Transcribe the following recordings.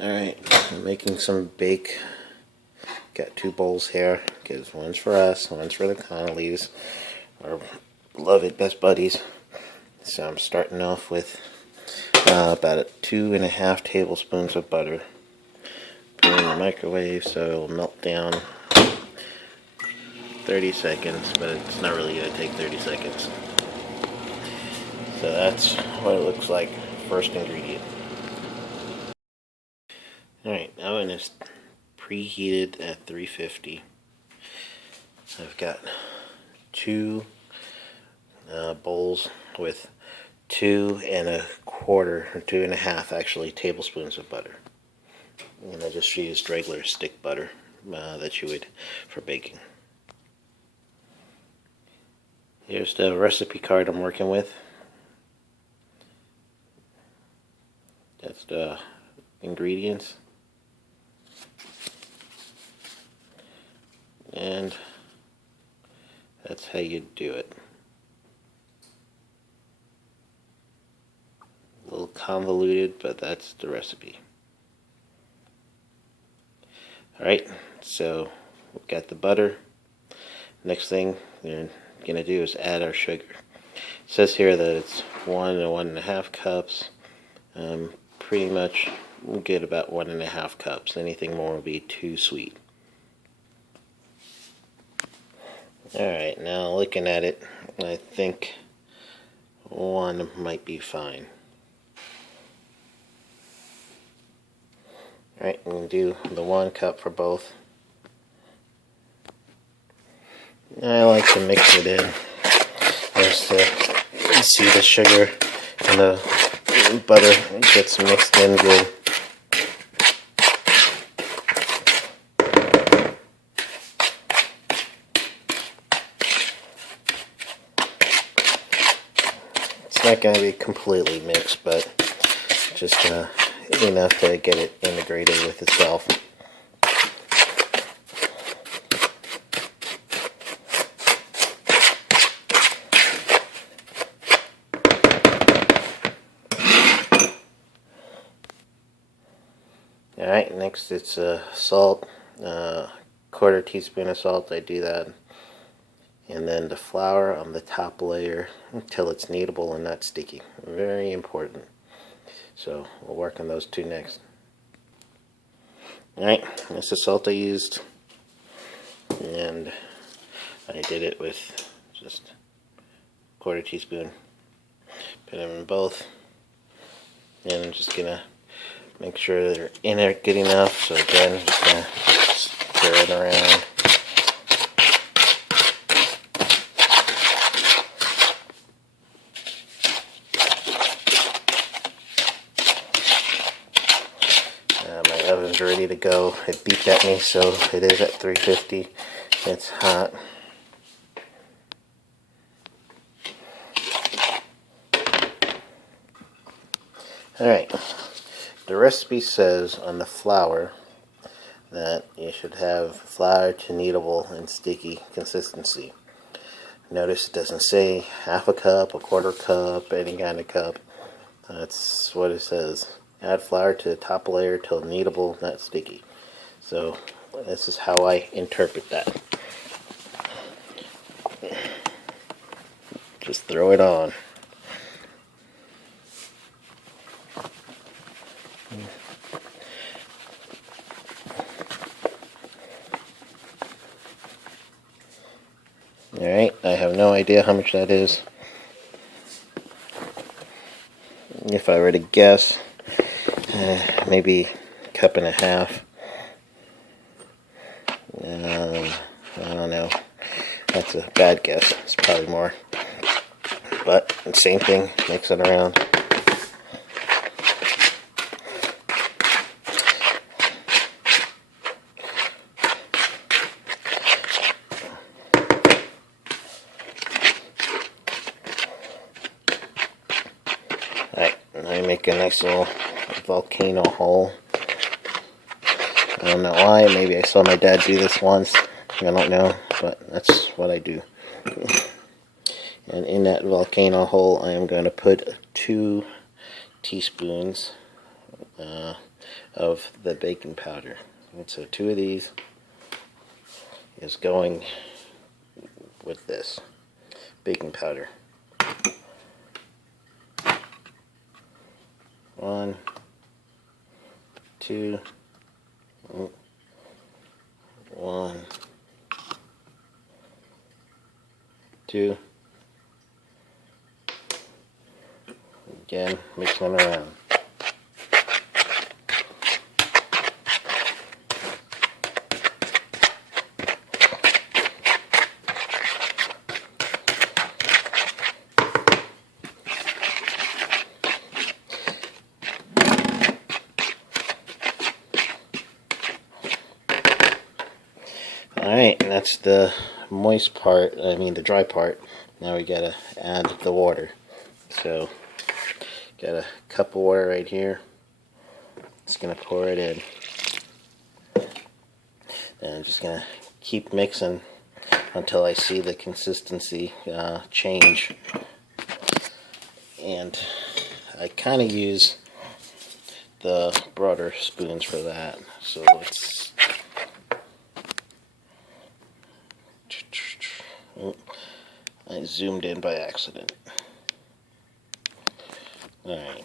Alright, I'm making some bake. Got two bowls here, because one's for us, one's for the Connollys, our beloved best buddies. So I'm starting off with about 2.5 tablespoons of butter. Put it in the microwave so it will melt down 30 seconds, but it's not really going to take 30 seconds. So that's what it looks like, first ingredient. Alright, oven is preheated at 350. I've got two bowls with 2.25 or 2.5 actually tablespoons of butter. And I just used regular stick butter that you would for baking. Here's the recipe card I'm working with. That's the ingredients. And that's how you do it. A little convoluted, but that's the recipe. Alright, so we've got the butter. Next thing we're going to do is add our sugar. It says here that it's 1 to 1.5 cups. Pretty much we'll get about 1.5 cups. Anything more will be too sweet. Alright, now looking at it, I think 1 might be fine. Alright, we'll do the 1 cup for both. I like to mix it in just to see the sugar and the butter gets mixed in good. It's not going to be completely mixed, but just enough to get it integrated with itself. Alright, next it's salt, 1/4 teaspoon of salt, I do that. And then the flour on the top layer until it's kneadable and not sticky. Very important. So we'll work on those two next. Alright, that's the salt I used. And I did it with just 1/4 teaspoon. Put them in both. And I'm just going to make sure they're in there good enough. So again, just going to stir it around. My oven's ready to go. It beeped at me, so it is at 350. It's hot. Alright, the recipe says on the flour that you should have flour to kneadable and sticky consistency. Notice it doesn't say 1/2 cup, 1/4 cup, any kind of cup. That's what it says. Add flour to the top layer till kneadable, not sticky. So this is how I interpret that. Just throw it on. Alright, I have no idea how much that is. If I were to guess, maybe 1.5 cups. I don't know. That's a bad guess. It's probably more. But the same thing, mix it around. Alright, I make a nice little volcano hole. I don't know why. Maybe I saw my dad do this once. I don't know, but that's what I do. And in that volcano hole, I am going to put 2 teaspoons of the baking powder. And so 2 of these is going with this baking powder. 1, 2, 1, 2. Again, mixing them around. Alright, and that's the moist part, the dry part. Now we gotta add the water. So, got a cup of water right here. Just gonna pour it in. And I'm just gonna keep mixing until I see the consistency change. And I kind of use the broader spoons for that. So let's... I zoomed in by accident. Alright.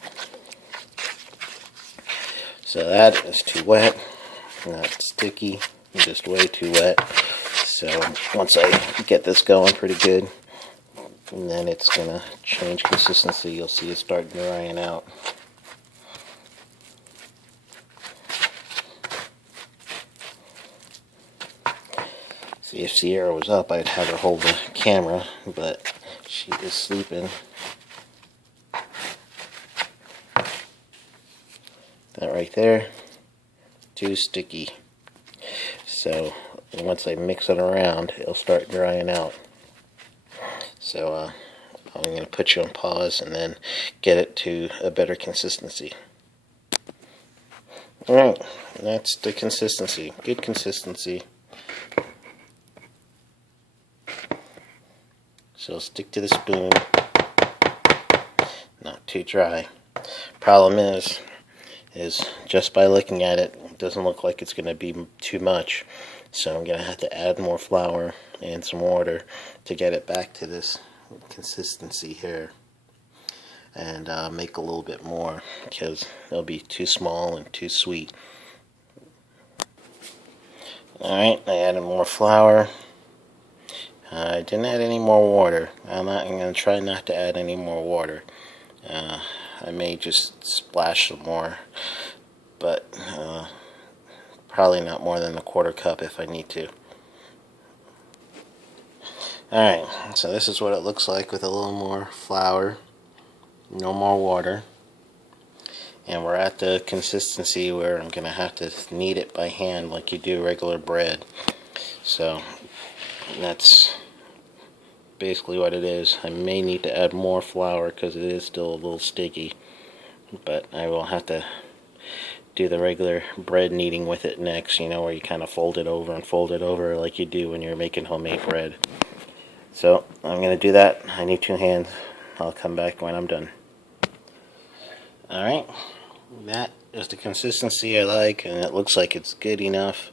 So that is too wet. Not sticky. Just way too wet. So once I get this going pretty good, and then it's going to change consistency. You'll see it start drying out. See, if Sierra was up, I'd have her hold the camera, but she is sleeping. That right there, too sticky. So once I mix it around, it'll start drying out. So I'm going to put you on pause and then get it to a better consistency. Alright, that's the consistency. Good consistency. So stick to the spoon. Not too dry. Problem is just by looking at it, it doesn't look like it's going to be too much. So I'm going to have to add more flour and some water to get it back to this consistency here. And make a little bit more because it'll be too small and too sweet. Alright, I added more flour. I didn't add any more water. I'm going to try not to add any more water. I may just splash some more, but probably not more than a 1/4 cup if I need to. Alright, so this is what it looks like with a little more flour, no more water. And we're at the consistency where I'm going to have to knead it by hand like you do regular bread. So that's basically what it is. I may need to add more flour because it is still a little sticky, but I will have to do the regular bread kneading with it next, you know, where you kind of fold it over and fold it over like you do when you're making homemade bread. So I'm going to do that. I need 2 hands. I'll come back when I'm done. Alright, that is the consistency I like, and it looks like it's good enough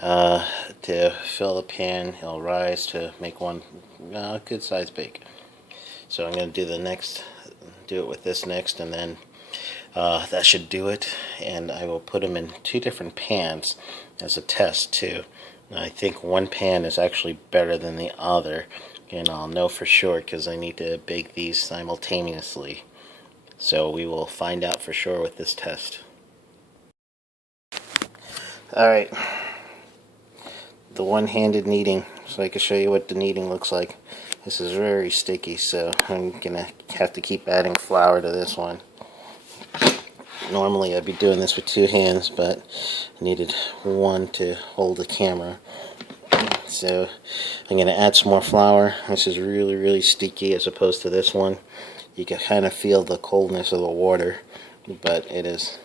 to fill the pan. It'll rise to make one good size bake. So I'm going to do it with this next, and then that should do it. And I will put them in 2 different pans as a test too. And I think one pan is actually better than the other, and I'll know for sure because I need to bake these simultaneously. So we will find out for sure with this test. Alright, the one-handed kneading, so I can show you what the kneading looks like. This is very sticky, so I'm gonna have to keep adding flour to this one. Normally I'd be doing this with 2 hands, but I needed one to hold the camera. So I'm gonna add some more flour. This is really sticky as opposed to this one. You can kind of feel the coldness of the water, but it is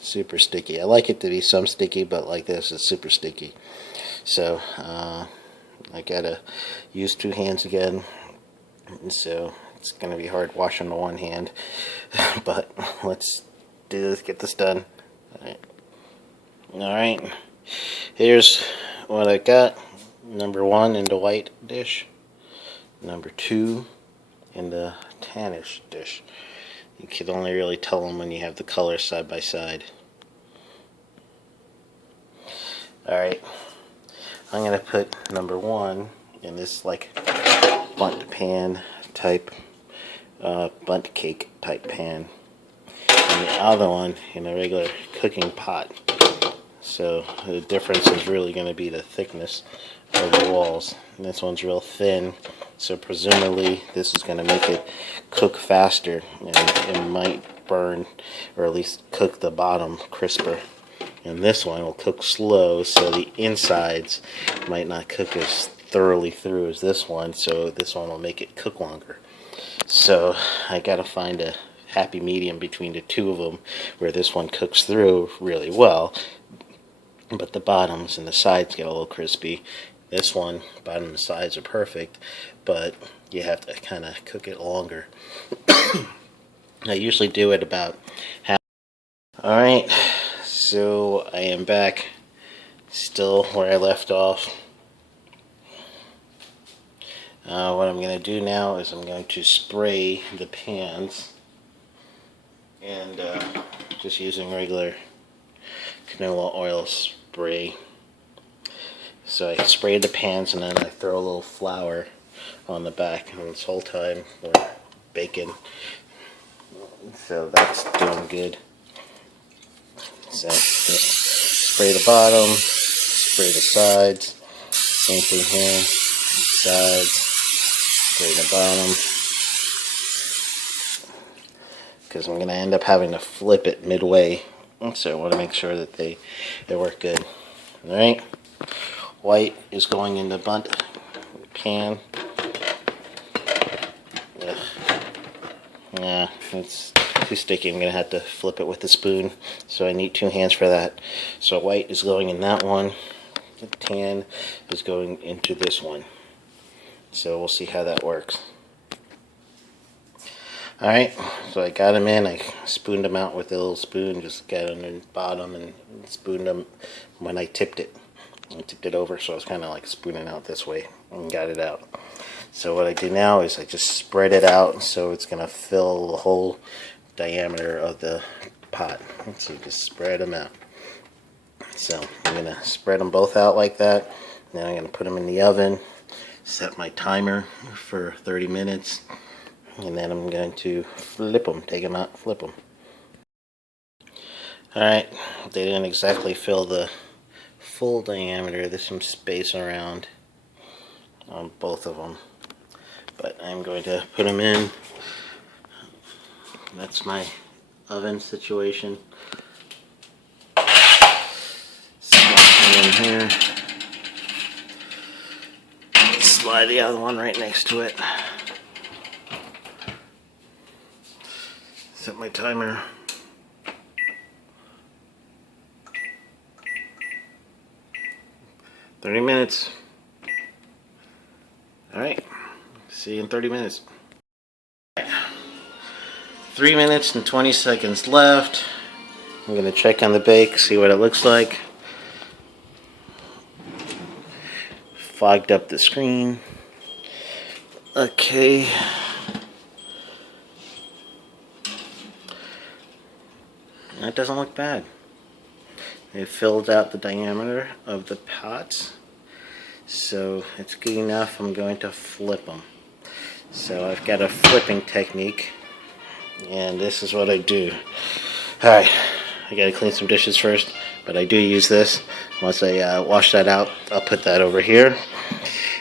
super sticky. I like it to be some sticky, but like this, it's super sticky. So I gotta use 2 hands again, so it's gonna be hard washing the one hand. But let's do this, get this done. All right. Alright, here's what I got. Number 1 in the white dish. Number 2 in the tannish dish. You can only really tell them when you have the colors side by side. Alright, I'm going to put number 1 in this like bundt pan type, bundt cake type pan. And the other one in a regular cooking pot. So the difference is really going to be the thickness of the walls. And this one's real thin, so presumably this is going to make it cook faster, and it might burn or at least cook the bottom crisper. And this one will cook slow, so the insides might not cook as thoroughly through as this one, so this one will make it cook longer. So I got to find a happy medium between the two of them, where this one cooks through really well, but the bottoms and the sides get a little crispy. This one, bottom and sides are perfect, but you have to kind of cook it longer. I usually do it about half. Alright, so I am back, still where I left off. What I'm going to do now is I'm going to spray the pans, and just using regular canola oil spray. So I sprayed the pans, and then I throw a little flour on the back, and this whole time we're baking. So that's doing good. So spray the bottom, spray the sides, same thing here, sides, spray the bottom. Because I'm going to end up having to flip it midway, so I want to make sure that they work good. Alright, white is going in the bundt pan. Ugh. Yeah, it's too sticky. I'm going to have to flip it with a spoon, so I need 2 hands for that. So white is going in that one, the tan is going into this one. So we'll see how that works. Alright, so I got them in. I spooned them out with a little spoon, just got on the bottom and spooned them when I tipped it. I tipped it over, so I was kind of like spooning out this way and got it out. So what I do now is I just spread it out so it's going to fill the whole diameter of the pot. So you just spread them out. So I'm going to spread them both out like that. Then I'm going to put them in the oven, set my timer for 30 minutes. And then I'm going to flip them, take them out, flip them. Alright, they didn't exactly fill the full diameter. There's some space around on both of them. But I'm going to put them in. That's my oven situation. Slide them in here. Slide the other one right next to it. Set my timer. $30 minutes. Alright. See you in 30 minutes. 3 minutes and 20 seconds left. I'm going to check on the bake, see what it looks like. Fogged up the screen. Okay. That doesn't look bad. It filled out the diameter of the pots, so it's good enough. I'm going to flip them. So I've got a flipping technique, and this is what I do. Alright, I gotta clean some dishes first, but I do use this. Once I wash that out, I'll put that over here,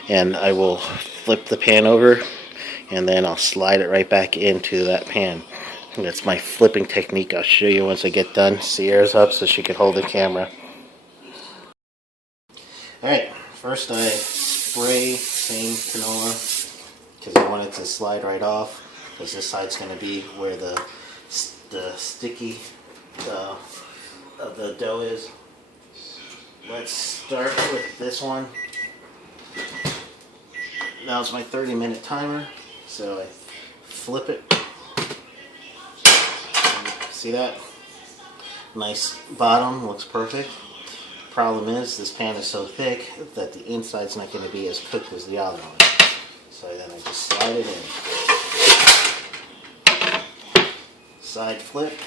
and I will flip the pan over, and then I'll slide it right back into that pan. That's my flipping technique. I'll show you once I get done. Sierra's up so she can hold the camera. Alright, first I spray same canola because I want it to slide right off, because this side's going to be where the sticky of the dough is. Let's start with this one. Now it's my 30-minute timer, so I flip it. See that? Nice bottom, looks perfect. Problem is, this pan is so thick that the inside's not going to be as cooked as the other one. So then I just slide it in. Side flip,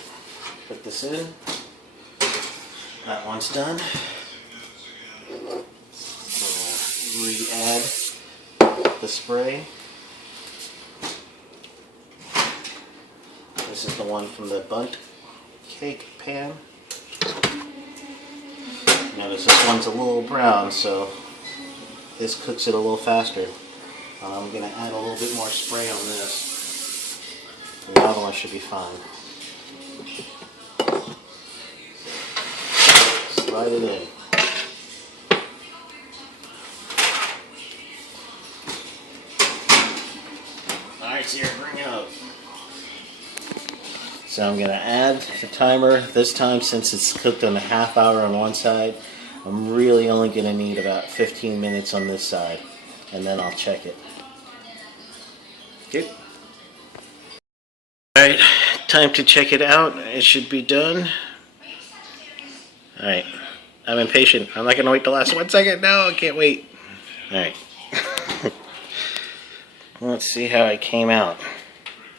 put this in. That one's done. Re-add the spray. This is the one from the bundt cake pan. Notice this one's a little brown, so this cooks it a little faster. I'm going to add a little bit more spray on this. The other one should be fine. Slide it in. Alright, so you're bring it up. So I'm going to add the timer. This time, since it's cooked on a half hour on one side, I'm really only going to need about 15 minutes on this side. And then I'll check it. Okay. Alright, time to check it out. It should be done. Alright, I'm impatient. I'm not going to wait the last 1 second. No, I can't wait. Alright. Let's see how it came out.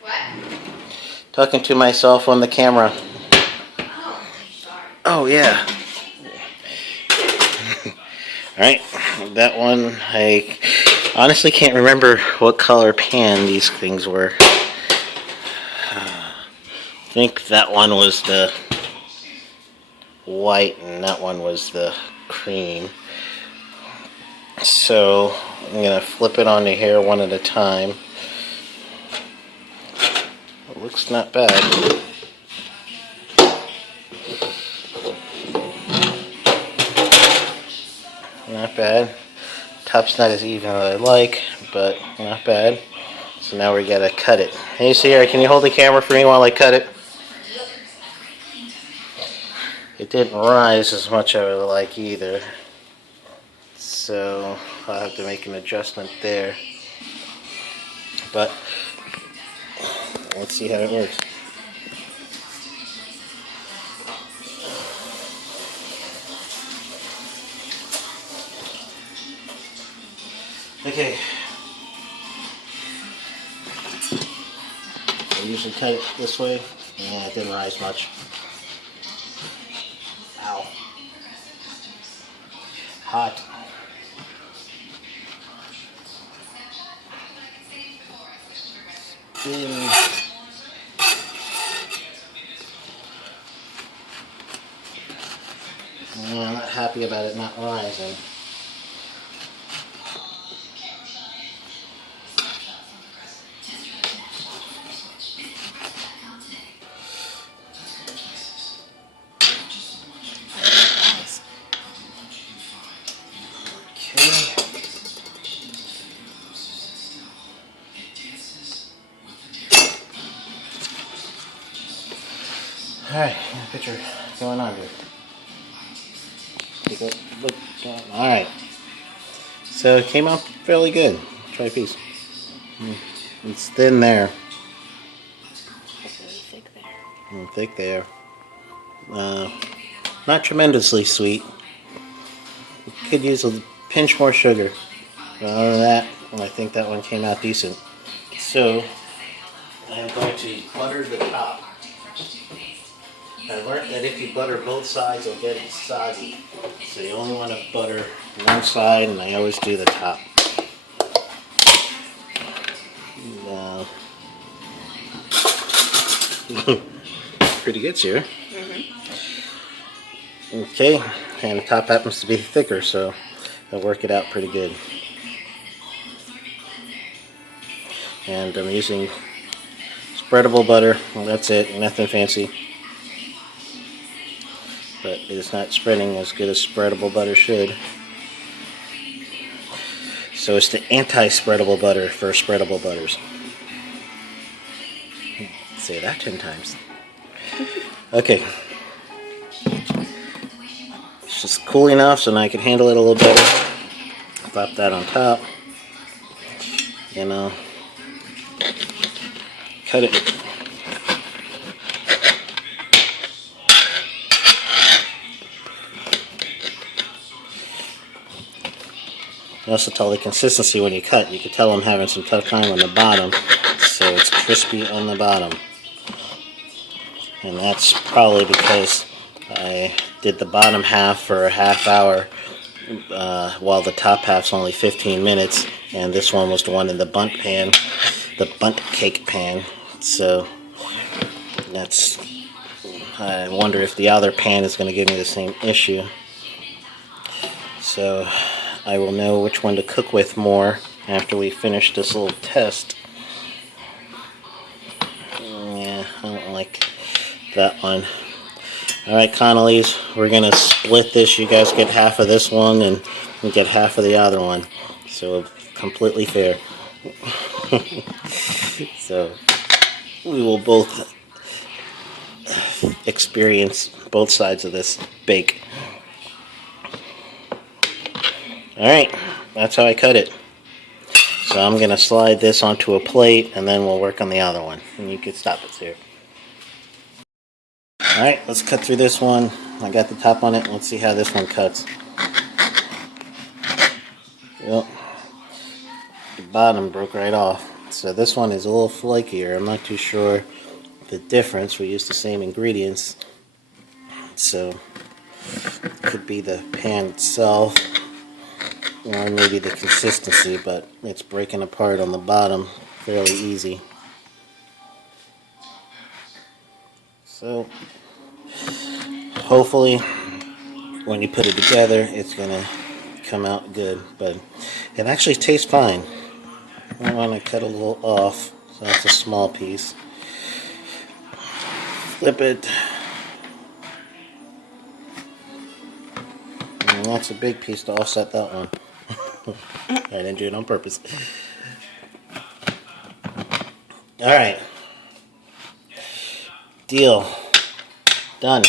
What? Talking to myself on the camera. Oh, sorry. Oh, yeah. Alright, that one, I honestly can't remember what color pan these things were. I think that one was the white and that one was the cream. So I'm going to flip it onto here one at a time. It looks not bad. Not bad. Top's not as even as I like, but not bad. So now we gotta cut it. Hey Sierra, can you hold the camera for me while I cut it? It didn't rise as much as I would like either. So I'll have to make an adjustment there. But let's see how it works. Okay. I usually cut it this way. Yeah, it didn't rise much. Ow. Hot. Yeah, I'm not happy about it not rising. Alright, picture going on here. Take a look. Alright. So it came out fairly good. Try a piece. It's thin there. It's really thick there. And thick there. Not tremendously sweet. Could use a pinch more sugar. But other than that, I think that one came out decent. So I'm going to butter the top. I learned that if you butter both sides, it'll get it soggy. So you only want to butter one side, and I always do the top. Pretty good, Sierra. Okay, and the top happens to be thicker, so I'll work it out pretty good. And I'm using spreadable butter. Well, that's it, nothing fancy. But it's not spreading as good as spreadable butter should. So it's the anti-spreadable butter for spreadable butters. Say that 10 times. Okay. It's just cool enough so now I can handle it a little better. Pop that on top. And I'll cut it. You also tell the consistency when you cut. You can tell I'm having some tough time on the bottom, so it's crispy on the bottom. And that's probably because I did the bottom half for a half hour while the top half's only 15 minutes, and this one was the one in the bundt pan, the bundt cake pan. So that's, I wonder if the other pan is going to give me the same issue. So I will know which one to cook with more after we finish this little test. Yeah, I don't like that one. Alright, Connolly's, we're going to split this. You guys get half of this one and we get half of the other one. So completely fair. So we will both experience both sides of this bake. Alright, that's how I cut it. So I'm going to slide this onto a plate and then we'll work on the other one. And you can stop it here. Alright, let's cut through this one. I got the top on it. Let's see how this one cuts. Yep. The bottom broke right off. So this one is a little flakier. I'm not too sure the difference. We use the same ingredients. So it could be the pan itself or maybe the consistency, but it's breaking apart on the bottom fairly easy. So hopefully when you put it together it's gonna come out good, but it actually tastes fine. I want to cut a little off, so that's a small piece. Flip it, and that's a big piece to offset that one. I didn't do it on purpose. Alright, deal, done.